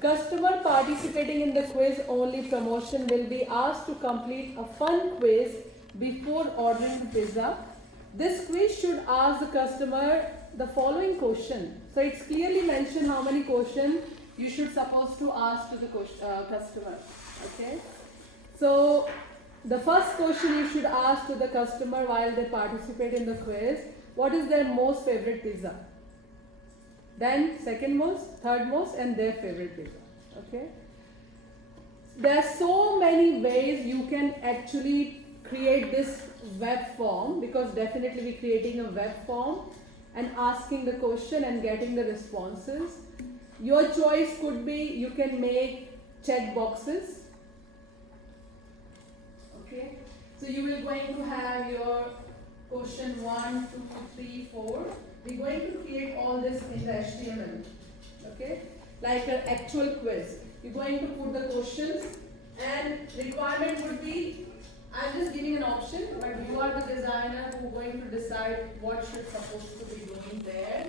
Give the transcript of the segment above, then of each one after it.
Customer participating in the quiz only promotion will be asked to complete a fun quiz before ordering the pizza. This quiz should ask the customer the following question. So it's clearly mentioned how many questions you should supposed to ask to the customer. Okay. So the first question you should ask to the customer while they participate in the quiz, what is their most favorite pizza? Then second most, third most, and their favorite pizza. Okay. There are so many ways you can actually create this web form, because definitely we're creating a web form and asking the question and getting the responses. Your choice could be you can make check boxes. Okay. So you will going to have your question 1, 2, 3, 4. We're going to create all this in the HTML, okay, like an actual quiz. You're going to put the questions, and requirement would be, I'm just giving an option, but you are the designer who is going to decide what should supposed to be doing there.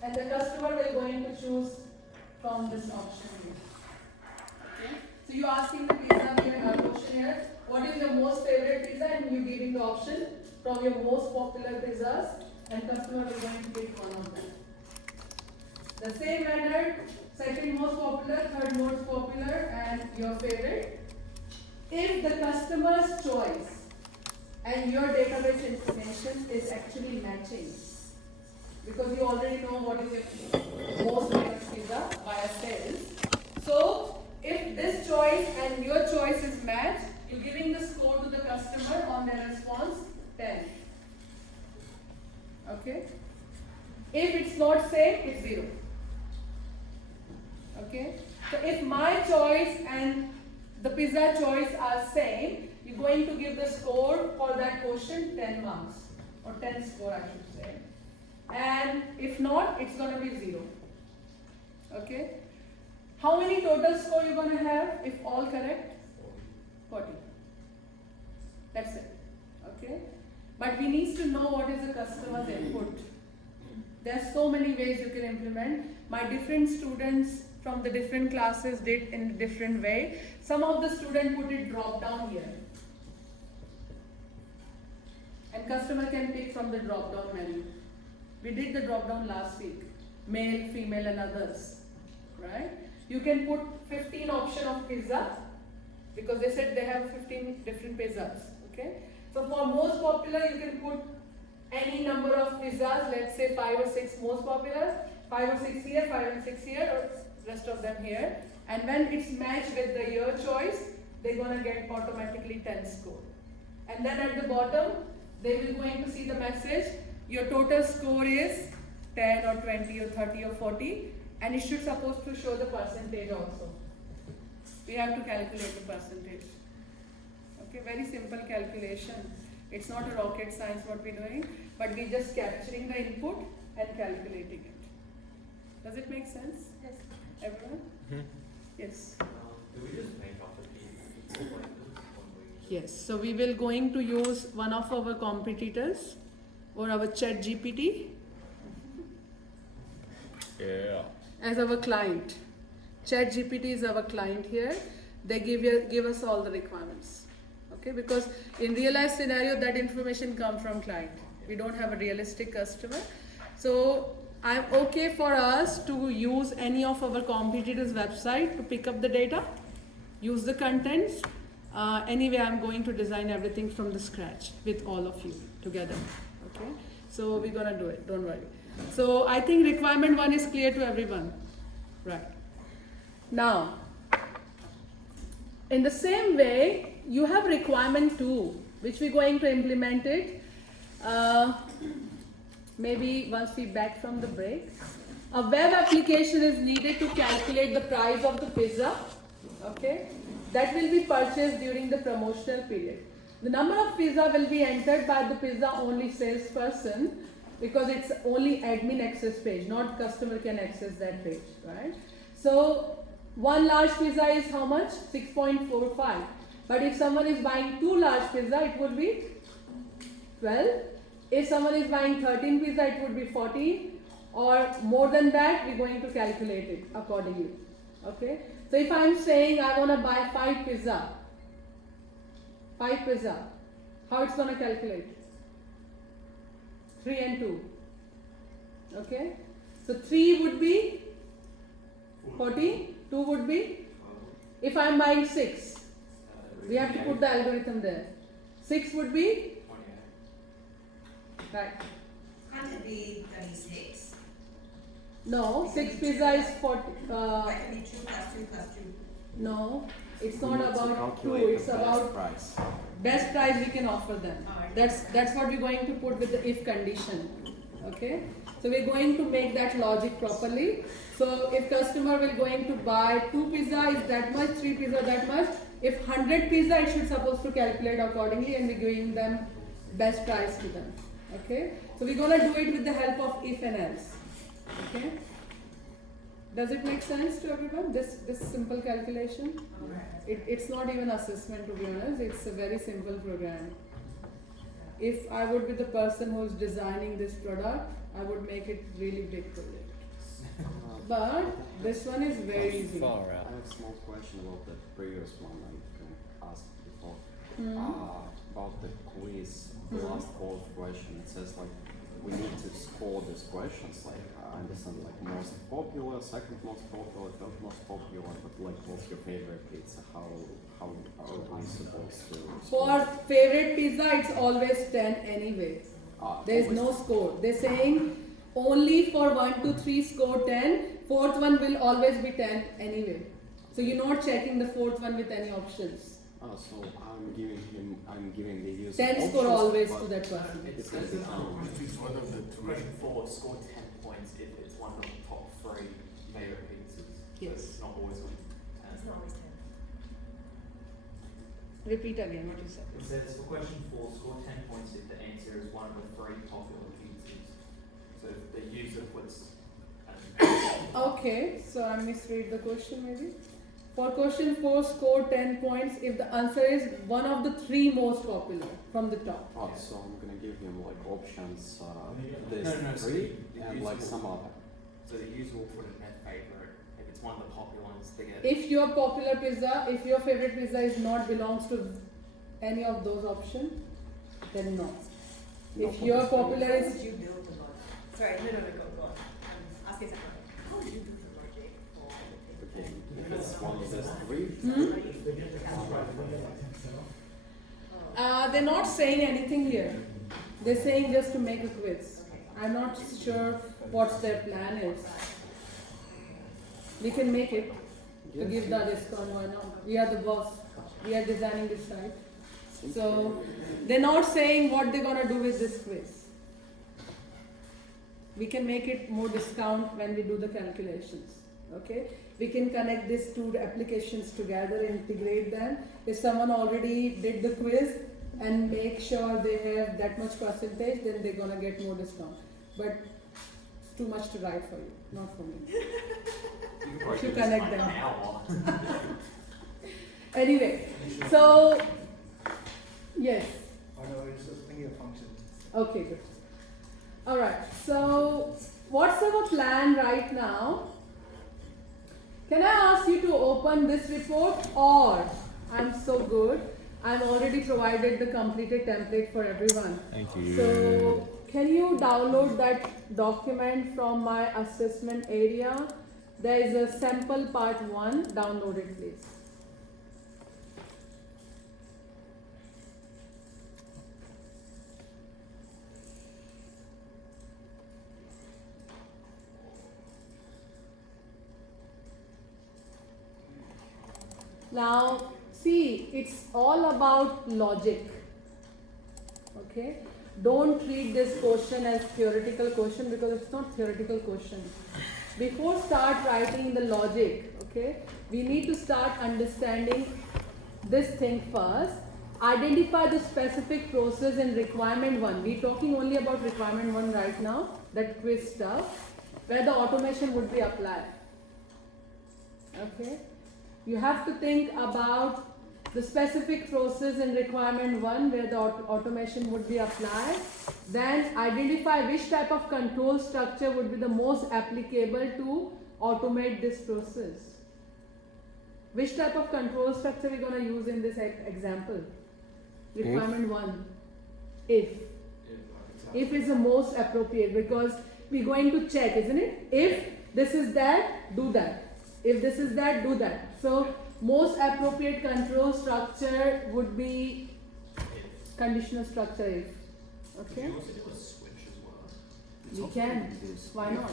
And the customer will going to choose from this option here. Okay. So you're asking the pizza question here, what is your most favorite pizza, and you're giving the option from your most popular pizzas, and customer is going to pick one of them. The same manner, second most popular, third most popular, and your favorite. If the customer's choice and your database information is actually matching, because you already know what is your most famous pizza via sales. So if this choice and your choice is matched, you're giving the score to the customer on their response 10. Okay. If it's not same, it's 0. Okay. So if my choice and the pizza choice are same, you're going to give the score for that question 10 marks, or 10 score I should say. And if not, it's going to be 0. Okay. How many total score you're going to have if all correct? 40. That's it. Okay. But we need to know what is the customer's input. There are so many ways you can implement. My different students from the different classes did in a different way. Some of the students put it drop down here. And customer can pick from the drop down menu. We did the drop down last week. Male, female, and others. Right? You can put 15 option of pizza, because they said they have 15 different pizzas. Okay? So for most popular, you can put any number of pizzas, let's say 5 or 6 most popular, 5 or 6 here, 5 and 6 here, or rest of them here. And when it's matched with the your choice, they're going to get automatically 10 score. And then at the bottom, they will going to see the message, your total score is 10 or 20 or 30 or 40, and it should supposed to show the percentage also. We have to calculate the percentage. Okay, very simple calculation. It's not a rocket science what we're doing, but we're just capturing the input and calculating it. Does it make sense? Yes. Everyone? Mm-hmm. Yes. Do we just make up the people? Yes. So we will going to use one of our competitors or our ChatGPT. Yeah. As our client. ChatGPT is our client here. They give us all the requirements. Okay, because in real life scenario that information comes from client. We don't have a realistic customer. So I'm okay for us to use any of our competitors' website to pick up the data, use the contents. Anyway, I'm going to design everything from the scratch with all of you together. Okay, so we're gonna do it. Don't worry. So I think requirement 1 is clear to everyone, right? Now, in the same way, you have requirement 2, which we're going to implement it. Maybe once we back from the break. A web application is needed to calculate the price of the pizza. Okay, that will be purchased during the promotional period. The number of pizza will be entered by the pizza only salesperson, because it's only admin access page, not customer can access that page, right? So one large pizza is how much? 6.45. But if someone is buying 2 large pizza, it would be 12. If someone is buying 13 pizza, it would be 14. or more than that, we're going to calculate it accordingly. Okay? So if I'm saying I want to buy 5 pizza, how it's going to calculate? 3 and 2. Okay? So 3 would be 14, 2 would be, if I'm buying 6, we have to put the algorithm there. 6 would be, right. Can't it be 36? No, 6 pizza is 40, That can be 2 plus 2 plus 2. no, it's We not need to about 2, calculate it's the best about price. best price we can offer them. Alright. That's what we're going to put with the if condition. Okay? So we're going to make that logic properly. So if customer will going to buy 2 pizza is that much, 3 pizza that much. If 100 pizza, it should supposed to calculate accordingly, and we're giving them best price to them. Okay? So we're gonna do it with the help of if and else. Okay? Does it make sense to everyone? This simple calculation? It's not even assessment, to be honest. It's a very simple program. If I would be the person who's designing this product, I would make it really big for you. But this one is very easy. Far I out. have a small question about the previous one I asked before. Hmm. About the quiz, the last fourth question, it says like we need to score these questions. Like I understand like most popular, second most popular, third most popular, but like what's your favorite pizza? How are we supposed to For favorite pizza, it's always 10 anyway. There is always- no score. They're saying only for 1 to 3 score 10. Fourth one will always be 10 anyway. So you're not checking the fourth one with any options. So I'm giving the user 10 score options, always but to that person. It It's says gonna be counted. question 4 score 10 points if it's one of the top 3 favorite pizzas. Yes. So it's not always on 10. It's not always 10. Repeat again what you said. It says for question 4 score 10 points if the answer is one of the 3 popular pizzas. So if the user puts Okay, so I misread the question maybe. For question 4, score 10 points if the answer is one of the 3 most popular from the top. So I'm gonna give him like options, this No, so three the and user like will- some other. So the user will put in their favorite. If it's one of the popular ones, they get. If your popular pizza, if your favorite pizza is not belongs to any of those options, then no. No If your popular How is did you build the logic? Sorry, go on. Ask yourself. How did you build the logic for the Okay, if it's one of these three, they're not saying anything here. They're saying just to make a quiz. I'm not sure what's their plan is. We can make it to Yes, give the discount, why not? We are the boss. We are designing this site. So they're not saying what they're gonna do with this quiz. We can make it more discount when we do the calculations. Okay? We can connect these 2 applications together, integrate them. If someone already did the quiz and make sure they have that much percentage, then they're gonna get more discount. But it's too much to write for you, not for me. You can probably to do this connect like them. an hour. Anyway, so yes. Oh no, it's just thinking of functions. Okay, good. Alright, so what's our plan right now? Can I ask you to open this report, or I'm so good, I'm already provided the completed template for everyone. Thank you. So can you download that document from my assessment area? There is a sample part 1, download it please. Now, see, it's all about logic. Okay? Don't treat this question as theoretical question because it's not theoretical question. Before start writing the logic, okay, we need to start understanding this thing first. Identify the specific process in requirement 1. We're talking only about requirement 1 right now, that quiz stuff, where the automation would be applied. Okay? You have to think about the specific process in requirement 1 where the automation would be applied. Then identify which type of control structure would be the most applicable to automate this process. Which type of control structure we're going to use in this example? Requirement 1. If. If is the most appropriate because we're going to check, isn't it? If this is that, do that. If this is that, do that. So most appropriate control structure would be conditional structure if. Okay? Could you also do a switch as well? We can. Why not?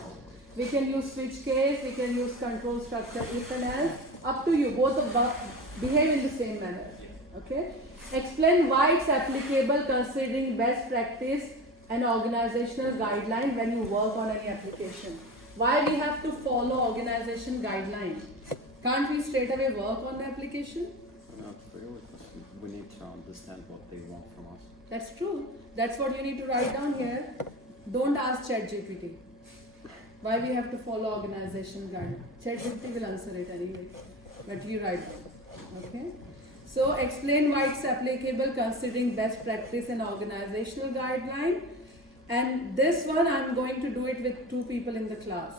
We can use switch case, we can use control structure if and else. Up to you. Both of them behave in the same manner. Okay? Explain why it's applicable considering best practice and organizational guideline when you work on any application. Why we have to follow organization guideline? Can't we straight away work on the application? Not really, because we need to understand what they want from us. That's true. That's what you need to write down here. Don't ask ChatGPT. Why we have to follow organization guideline? ChatGPT will answer it anyway. But you write down. Okay? So explain why it's applicable considering best practice and organizational guideline. And this one I'm going to do it with 2 people in the class.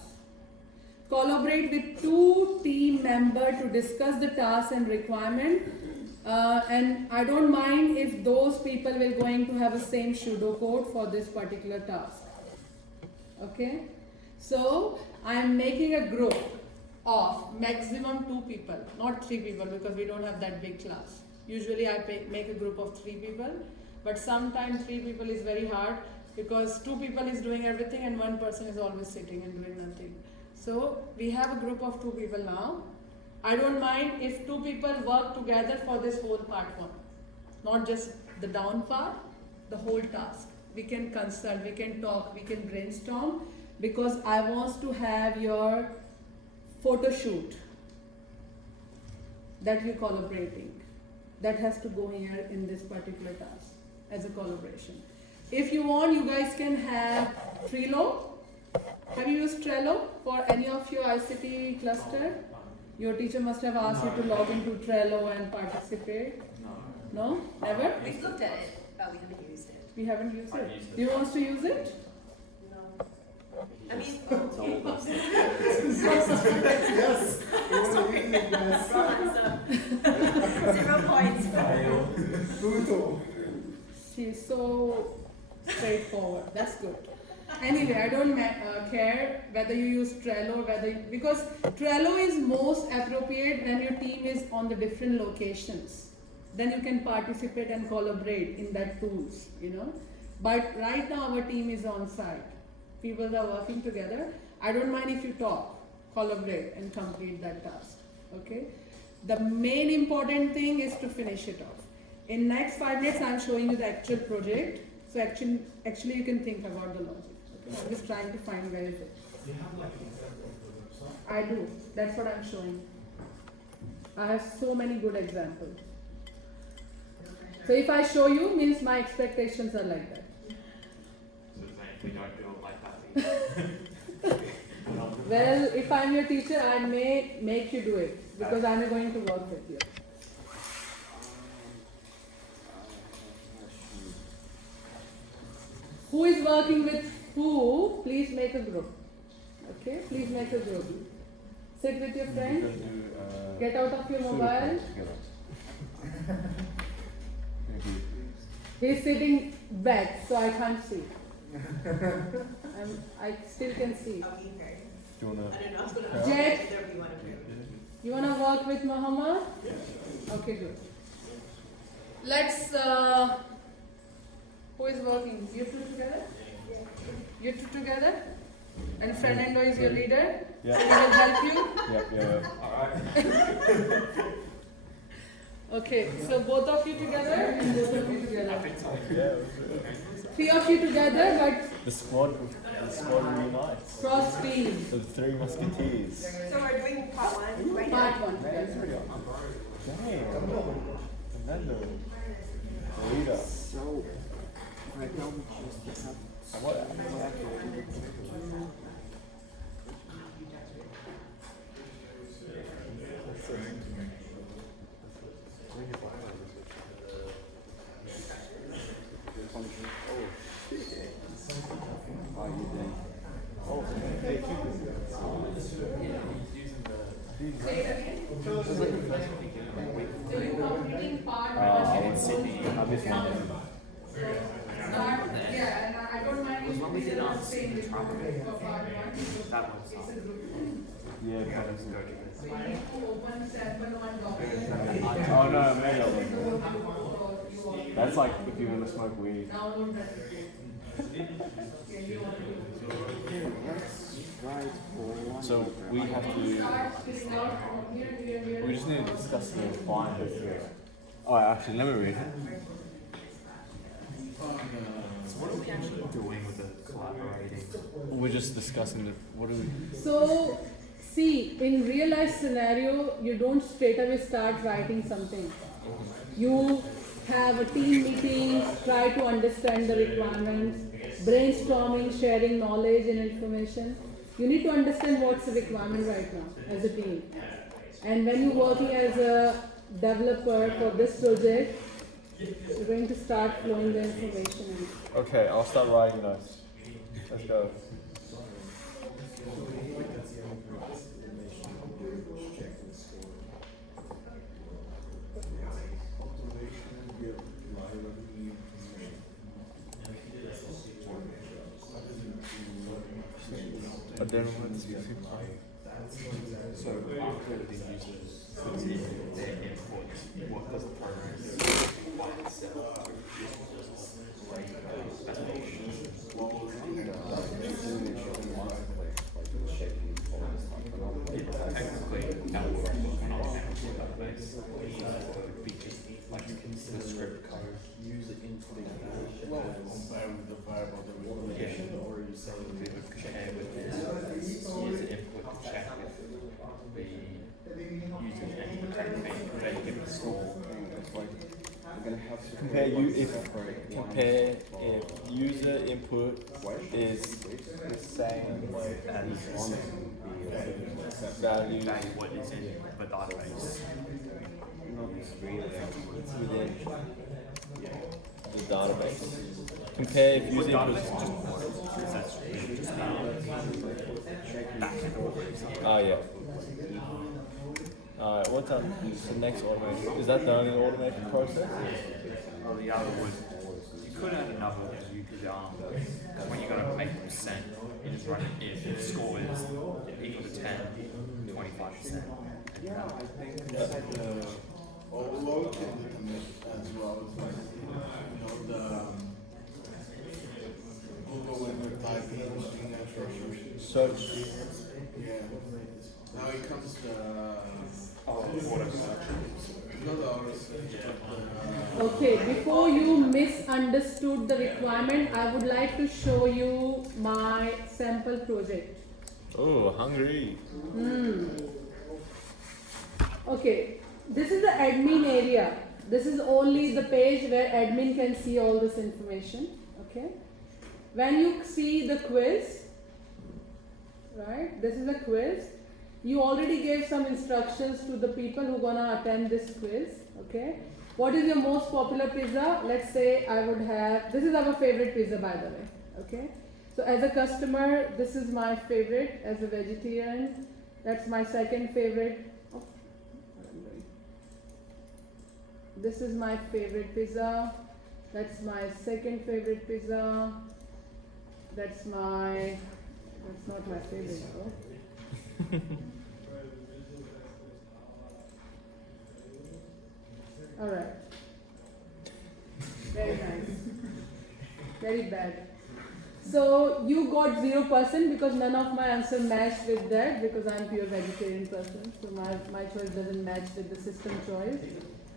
Collaborate with 2 team members to discuss the task and requirement. And I don't mind if those people will going to have the same pseudocode for this particular task. Okay? So I am making a group of maximum 2 people, not 3 people because we don't have that big class. Usually I make a group of 3 people, but sometimes 3 people is very hard because 2 people is doing everything and 1 person is always sitting and doing nothing. So we have a group of 2 people now. I don't mind if 2 people work together for this whole part 1, not just the down part, the whole task. We can consult, we can talk, we can brainstorm because I want to have your photo shoot that we're collaborating. That has to go here in this particular task as a collaboration. If you want, you guys can have Trello. Have you used Trello for any of your ICT cluster? Your teacher must have asked you to log into Trello and participate. No. No? Never? We've looked at it, but we haven't used it. We haven't used I it. used it. Do you want to use it? No. I mean, Told us that Yes. You want to use it, yes. so 0 points. Fail. Brutal. She's so straightforward. That's good. Anyway, I don't care whether you use Trello, because Trello is most appropriate when your team is on the different locations. Then you can participate and collaborate in that tools, you know. But right now our team is on site. People are working together. I don't mind if you talk, collaborate and complete that task. Okay. The main important thing is to finish it off. In next 5 minutes, I'm showing you the actual project. So actually you can think about the logic. Okay? I'm just trying to find where is it. Do you have like an example of the website? I do. That's what I'm showing. I have so many good examples. So if I show you, means my expectations are like that. So it's like if we don't do it like that, Well, if I'm your teacher, I may make you do it because I'm going to work with you. Who is working with who? Please make a group. Okay, please make a group. Sit with your friend. Get out of your mobile. He's sitting back, so I can't see. I still can see. Are we heard? Do you wanna? I don't know. I was gonna Jet. if there would be one of you. You wanna work with Muhammad? Okay, good. Let's. Who is working? You 2 together? You 2 together? And Fernando is your leader? Yeah. He will help you? Yeah. Okay, so both of you together and both of you together. Yeah. 3 of you together, but The squad reunites. cross team. The Three Musketeers. So we're doing part 1 right now. Part 1 together. Damn. Fernando. Leader. So, right now we just have What? missed one. Start, yeah, and I don't mind As long as it you answers saying the it trouble. for part one, because That one's it's not. a group. Yeah, Go but to this. So you need to open sample one document. oh no, maybe I'll So look. you want That's like if you're gonna smoke weed. download that report. Yeah, you want to do. So we have to. Start filling out from here. We just need to discuss the requirements here. Oh, actually, let me read it. So what are we actually doing with the collaborating? We're just discussing the. What do we? So, see, in real life scenario, you don't straight away start writing something. You have a team meeting, try to understand the requirements, brainstorming, sharing knowledge and information. You need to understand what's the requirement right now as a team. And when you're working as a developer for this project, you're going to start flowing the information in. Okay, I'll start writing notes. Let's go. But then what's the So after the users puts in their input, what does the program do by itself to rate the application? Technically, that would work on our database. Would be just like the script code. Or you say we would compare with this user input to check if the user entered the correct thing, then give the score. compare if user input is the same as value Value what is in the database. within the database. Compare if What user database? input. Just that's just backend or something. Oh yeah. Alright, what's up? The next automation. Is that the only automation process? Or the other would, you could add another one, you could, when you're gonna make a percent, you just run it if the score is equal to 10, 25%. Overload can commit as well as like, the Google when you're typing, looking at your Search. yeah. Now it comes to Auto search. not the auto search, but Okay, before you misunderstood the requirement, I would like to show you my sample project. Oh, hungry. Okay, this is the admin area. This is only the page where admin can see all this information. Okay, when you see the quiz, right? This is a quiz. You already gave some instructions to the people who gonna attend this quiz. Okay, what is your most popular pizza? Let's say I would have. This is our favorite pizza, by the way. Okay, so as a customer, this is my favorite. As a vegetarian, that's my second favorite. This is my favorite pizza. That's my second favorite pizza. That's not my favorite though. Alright. Very nice. Very bad. So you got 0% because none of my answer matched with that because I'm pure vegetarian person. So my choice doesn't match with the system choice.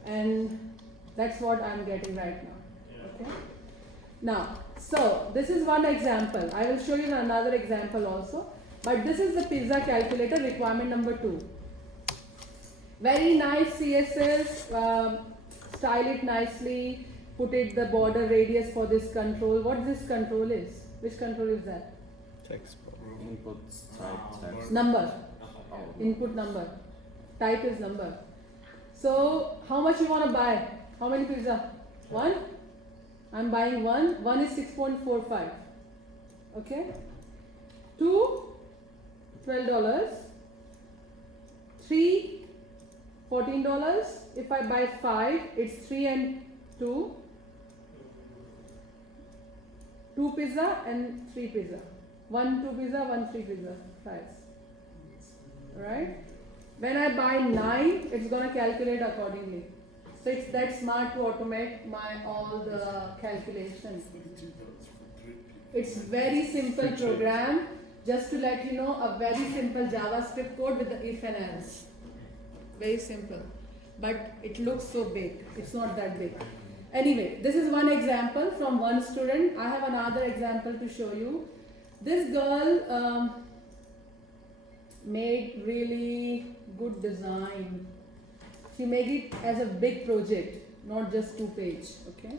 And that's what I'm getting right now. Okay. Now, so this is one example. I will show you another example also. But this is the pizza calculator requirement number 2. Very nice CSS. Style it nicely. Put it the border radius for this control. What this control is? Which control is that? Text. Inputs, type, text. Number. Input number. Type is number. So, how much you want to buy? How many pizza? 1? I'm buying 1. 1 is 6.45. Okay? 2, $12. 3, $14. If I buy 5, it's 3 and 2, 2 pizza and 3 pizza. 1 2 pizza, 1 3 pizza fries. Right? When I buy 9, it's gonna calculate accordingly. So it's that smart to automate all the calculations. It's very simple program. Just to let you know, a very simple JavaScript code with the if and else. Very simple. But it looks so big. It's not that big. Anyway, this is one example from one student. I have another example to show you. This girl made really good design. She made it as a big project, not just 2-page. Okay?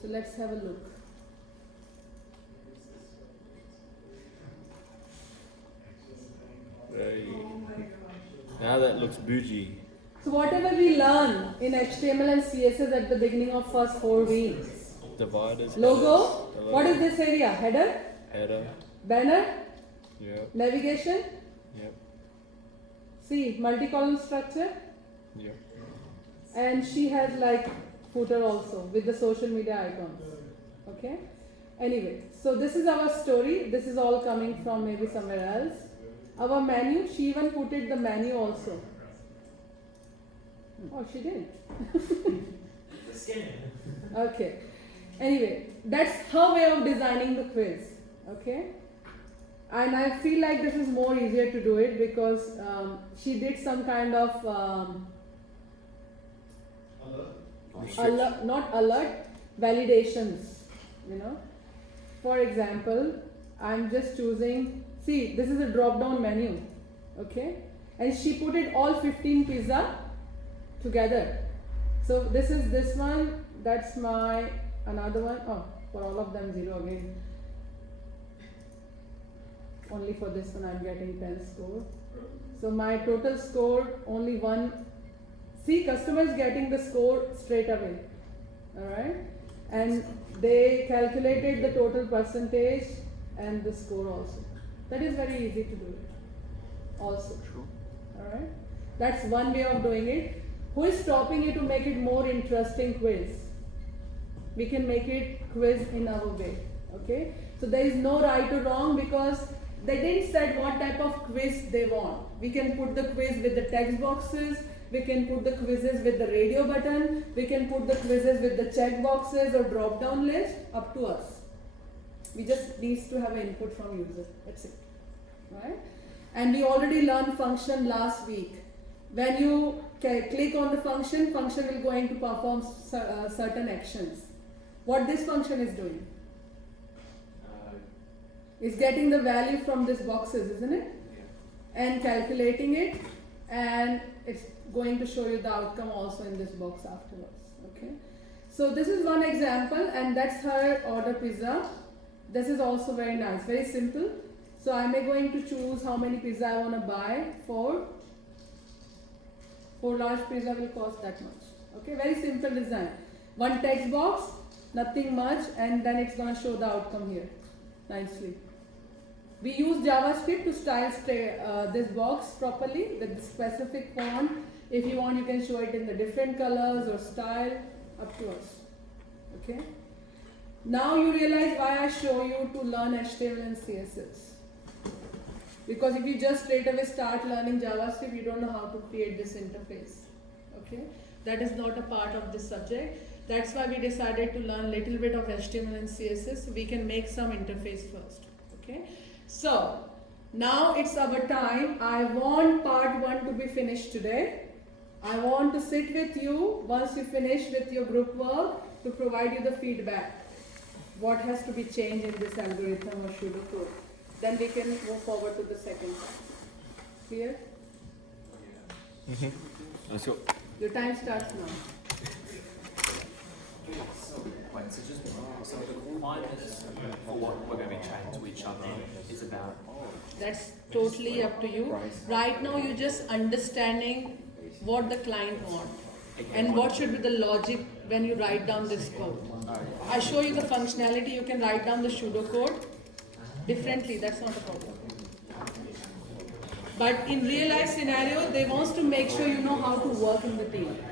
So let's have a look. Now that looks bougie. So whatever we learn in HTML and CSS at the beginning of first 4 weeks. Dividers. Logo. headers, What is this area? Header? Header. Banner? Yep. Navigation? Yep. See, multi-column structure. Yep. And she has like footer also with the social media icons. Okay? Anyway, so this is our story. This is all coming from maybe somewhere else. Our menu, she even put it the menu also. Oh, she did. Okay. Anyway, that's her way of designing the quiz. Okay? And I feel like this is more easier to do it because she did some kind of not alert, validations, you know. For example, I'm just choosing, see, this is a drop down menu, okay, and she put it all 15 pizza together. So this is this one, that's my another one. Oh, for all of them 0 again. Only for this one I'm getting 10 score. So my total score only 1. See, customers getting the score straight away. Alright? And they calculated the total percentage and the score also. That is very easy to do it. Also. Alright? That's one way of doing it. Who is stopping you to make it more interesting quiz? We can make it quiz in our way. Okay? So there is no right or wrong because they didn't set what type of quiz they want. We can put the quiz with the text boxes. We can put the quizzes with the radio button. We can put the quizzes with the check boxes or drop down list. Up to us. We just need to have an input from user. That's it. Right? And we already learned function last week. When you click on the function, function will going to perform certain actions. What this function is doing? Is getting the value from these boxes, isn't it? Yeah. And calculating it, and it's going to show you the outcome also in this box afterwards. Okay. So this is one example, and that's her order pizza. This is also very nice, very simple. So I am going to choose how many pizza I want to buy. 4 large pizza will cost that much. Okay, very simple design. One text box, nothing much, and then it's going to show the outcome here nicely. We use JavaScript to style this box properly with the specific font. If you want, you can show it in the different colors or style, up to us. Okay. Now you realize why I show you to learn HTML and CSS. Because if you just straight away start learning JavaScript, you don't know how to create this interface. Okay. That is not a part of this subject. That's why we decided to learn little bit of HTML and CSS so we can make some interface first. Okay. So, now it's our time. I want part 1 to be finished today. I want to sit with you once you finish with your group work to provide you the feedback. What has to be changed in this algorithm or pseudocode. Then we can move forward to the second part. Clear? So, Your time starts now. Wait, so the requirements for what we're going to be chatting to each other is about. That's totally up to you. Right now you're just understanding what the client wants and what should be the logic when you write down this code. I show you the functionality. You can write down the pseudocode differently. That's not a problem. But in real life scenario, they want to make sure you know how to work in the team.